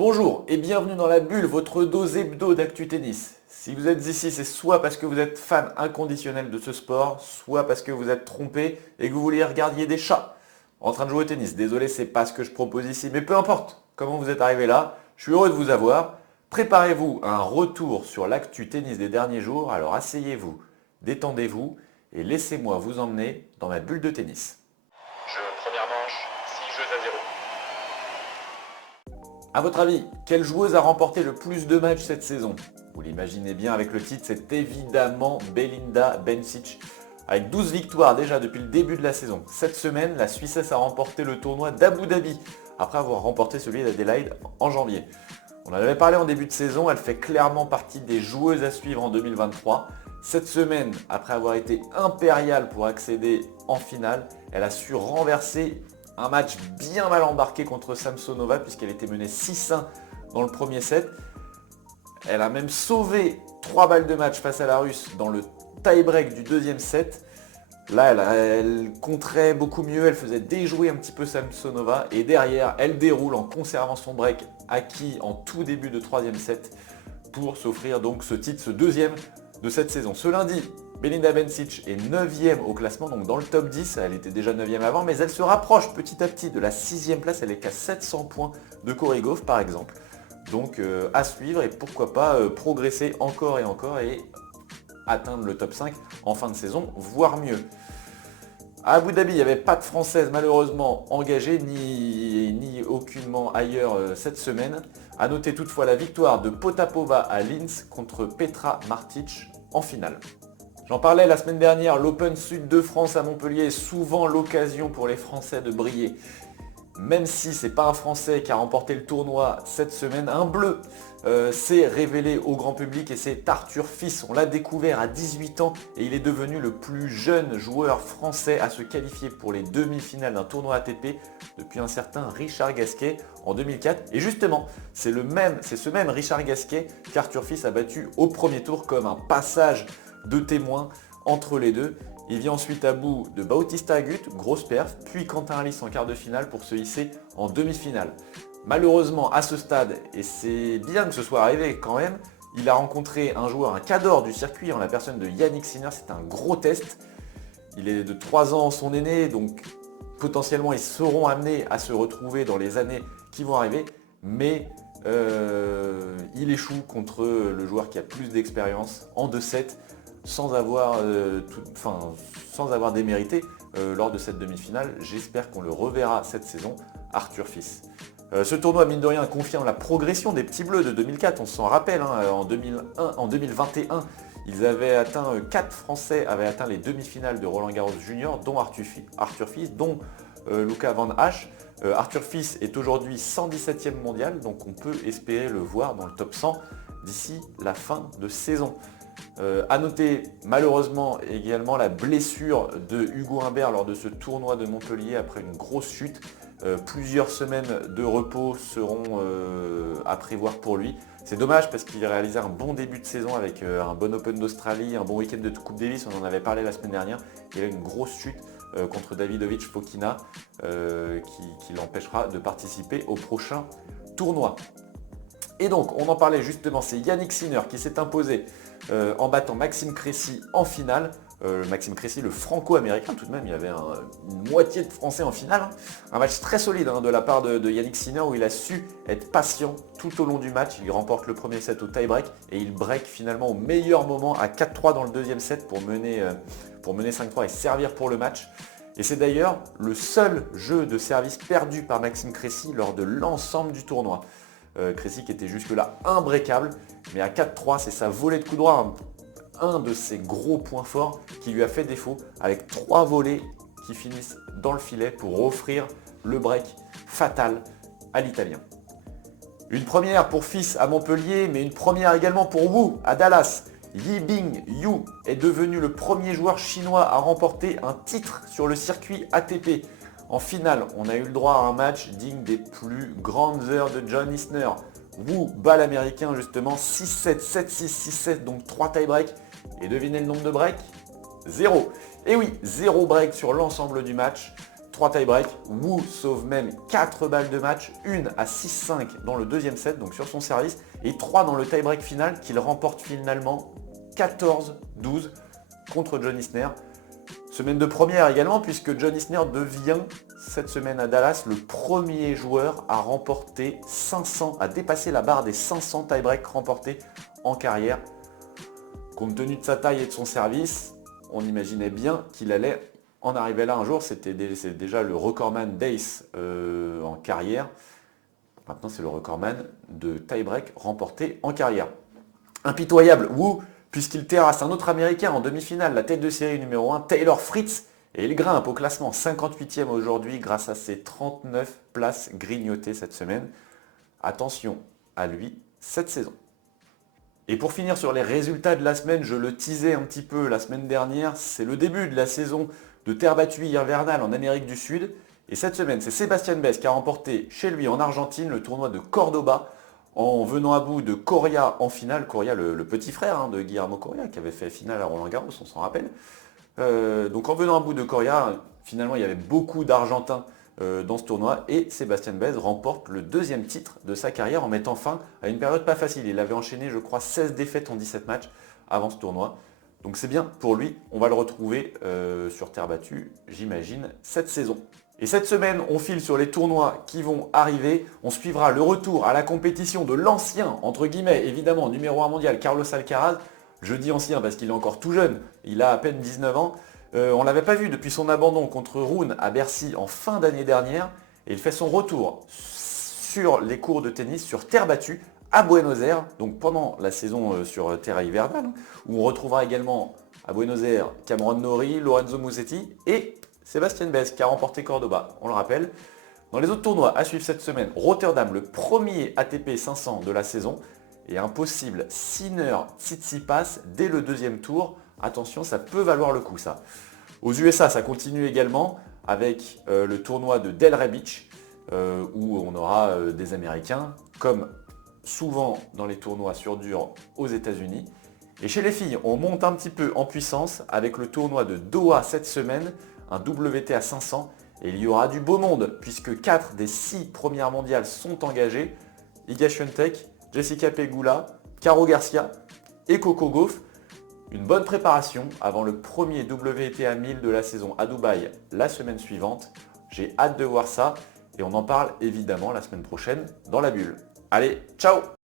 Bonjour et bienvenue dans la bulle, votre dose hebdo d'actu tennis. Si vous êtes ici, c'est soit parce que vous êtes fan inconditionnel de ce sport, soit parce que vous êtes trompé et que vous vouliez regarder des chats en train de jouer au tennis. Désolé, c'est pas ce que je propose ici, mais peu importe comment vous êtes arrivé là, je suis heureux de vous avoir. Préparez-vous à un retour sur l'actu tennis des derniers jours, alors asseyez-vous, détendez-vous et laissez-moi vous emmener dans ma bulle de tennis. Première manche, 6 jeux à 0. A votre avis, quelle joueuse a remporté le plus de matchs cette saison? Vous l'imaginez bien avec le titre, c'est évidemment Belinda Bencic. Avec 12 victoires déjà depuis le début de la saison. Cette semaine, la Suissesse a remporté le tournoi d'Abu Dhabi, après avoir remporté celui d'Adélaïde en janvier. On en avait parlé en début de saison, elle fait clairement partie des joueuses à suivre en 2023. Cette semaine, après avoir été impériale pour accéder en finale, elle a su renverser un match bien mal embarqué contre Samsonova puisqu'elle était menée 6-1 dans le premier set. Elle a même sauvé 3 balles de match face à la Russe dans le tie-break du deuxième set. Là, elle contrait beaucoup mieux, elle faisait déjouer un petit peu Samsonova et derrière, elle déroule en conservant son break acquis en tout début de troisième set pour s'offrir donc ce titre, ce deuxième de cette saison. Ce lundi, Belinda Bencic est 9e au classement, donc dans le top 10, elle était déjà 9e avant, mais elle se rapproche petit à petit de la 6e place, elle est qu'à 700 points de Cory Gauff par exemple. Donc à suivre et pourquoi pas progresser encore et atteindre le top 5 en fin de saison, voire mieux. À Abu Dhabi, il n'y avait pas de Française malheureusement engagée, ni aucunement ailleurs cette semaine. A noter toutefois la victoire de Potapova à Linz contre Petra Martic en finale. J'en parlais la semaine dernière, l'Open Sud de France à Montpellier est souvent l'occasion pour les Français de briller. Même si ce n'est pas un Français qui a remporté le tournoi cette semaine, un bleu s'est révélé au grand public et c'est Arthur Fils. On l'a découvert à 18 ans et il est devenu le plus jeune joueur français à se qualifier pour les demi-finales d'un tournoi ATP depuis un certain Richard Gasquet en 2004. Et justement, c'est ce même Richard Gasquet qu'Arthur Fils a battu au premier tour comme un passage de témoins entre les deux. Il vient ensuite à bout de Bautista Agut, grosse perf, puis Quentin Halys en quart de finale pour se hisser en demi-finale. Malheureusement, à ce stade, et c'est bien que ce soit arrivé quand même, il a rencontré un joueur, un cadre du circuit en la personne de Yannick Sinner. C'est un gros test. Il est de 3 ans son aîné, donc potentiellement ils seront amenés à se retrouver dans les années qui vont arriver. Mais il échoue contre le joueur qui a plus d'expérience en 2-7 sans avoir démérité lors de cette demi-finale. J'espère qu'on le reverra cette saison, Arthur Fils. Ce tournoi, mine de rien, confirme la progression des petits bleus de 2004. On s'en rappelle, en 2021, 4 Français avaient atteint les demi-finales de Roland Garros Junior, dont Arthur Fils, dont Luca Van Hache. Arthur Fils est aujourd'hui 117e mondial, donc on peut espérer le voir dans le top 100 d'ici la fin de saison. A noter malheureusement également la blessure de Hugo Humbert lors de ce tournoi de Montpellier après une grosse chute. Plusieurs semaines de repos seront à prévoir pour lui. C'est dommage parce qu'il réalisait un bon début de saison avec un bon Open d'Australie, un bon week-end de Coupe Davis, on en avait parlé la semaine dernière. Il a une grosse chute contre Davidovich Fokina qui l'empêchera de participer au prochain tournoi. Et donc, on en parlait justement, c'est Yannick Sinner qui s'est imposé en battant Maxime Cressy en finale. Maxime Cressy, le franco-américain, tout de même, il y avait une moitié de français en finale. Un match très solide de la part de Yannick Sinner où il a su être patient tout au long du match. Il remporte le premier set au tie-break et il break finalement au meilleur moment à 4-3 dans le deuxième set pour mener 5-3 et servir pour le match. Et c'est d'ailleurs le seul jeu de service perdu par Maxime Cressy lors de l'ensemble du tournoi. Cressy qui était jusque-là imbreakable, mais à 4-3, c'est sa volée de coup droit, un de ses gros points forts qui lui a fait défaut, avec 3 volées qui finissent dans le filet pour offrir le break fatal à l'Italien. Une première pour Fils à Montpellier, mais une première également pour Wu à Dallas. Yibing Yu est devenu le premier joueur chinois à remporter un titre sur le circuit ATP. En finale, on a eu le droit à un match digne des plus grandes heures de John Isner. Wu bat l'américain justement 6-7, 7-6, 6-7, donc 3 tie-breaks. Et devinez le nombre de breaks? 0. Et oui, 0 break sur l'ensemble du match. 3 tie-breaks. Wu sauve même 4 balles de match, une à 6-5 dans le deuxième set, donc sur son service, et 3 dans le tie-break final qu'il remporte finalement 14-12 contre John Isner. Semaine de première également, puisque John Isner devient cette semaine à Dallas le premier joueur à remporter 500, à dépasser la barre des 500 tie-breaks remportés en carrière. Compte tenu de sa taille et de son service, on imaginait bien qu'il allait en arriver là un jour. C'est déjà le recordman d'Ace en carrière. Maintenant, c'est le recordman de tie-break remporté en carrière. Impitoyable, Wu, puisqu'il terrasse un autre Américain en demi-finale, la tête de série numéro 1, Taylor Fritz, et il grimpe au classement 58e aujourd'hui grâce à ses 39 places grignotées cette semaine. Attention à lui cette saison. Et pour finir sur les résultats de la semaine, je le teasais un petit peu la semaine dernière, c'est le début de la saison de terre battue hivernale en Amérique du Sud. Et cette semaine, c'est Sébastien Besse qui a remporté chez lui en Argentine le tournoi de Cordoba en venant à bout de Coria en finale. Coria, le petit frère de Guillermo Coria qui avait fait finale à Roland-Garros, on s'en rappelle. Donc en venant à bout de Coria, finalement il y avait beaucoup d'Argentins dans ce tournoi et Sébastien Besse remporte le deuxième titre de sa carrière en mettant fin à une période pas facile. Il avait enchaîné je crois 16 défaites en 17 matchs avant ce tournoi. Donc c'est bien pour lui, on va le retrouver sur terre battue, j'imagine, cette saison. Et cette semaine, on file sur les tournois qui vont arriver. On suivra le retour à la compétition de l'ancien, entre guillemets, évidemment, numéro 1 mondial, Carlos Alcaraz. Je dis ancien parce qu'il est encore tout jeune, il a à peine 19 ans. On ne l'avait pas vu depuis son abandon contre Rune à Bercy en fin d'année dernière. Et il fait son retour sur les cours de tennis, sur terre battue, à Buenos Aires, donc pendant la saison sur terre hivernale, où on retrouvera également à Buenos Aires Cameron Norrie, Lorenzo Musetti et Sébastien Besse qui a remporté Cordoba, on le rappelle. Dans les autres tournois à suivre cette semaine, Rotterdam, le premier ATP 500 de la saison, et un possible Sinner Tsitsipas dès le deuxième tour. Attention, ça peut valoir le coup ça. Aux USA, ça continue également avec le tournoi de Delray Beach, où on aura des Américains, comme souvent dans les tournois sur dur aux États-Unis. Et chez les filles, on monte un petit peu en puissance avec le tournoi de Doha cette semaine, un WTA 500, et il y aura du beau monde puisque 4 des 6 premières mondiales sont engagées. Iga Swiatek, Jessica Pegula, Caro Garcia et Coco Gauff. Une bonne préparation avant le premier WTA 1000 de la saison à Dubaï la semaine suivante. J'ai hâte de voir ça et on en parle évidemment la semaine prochaine dans la bulle. Allez, ciao!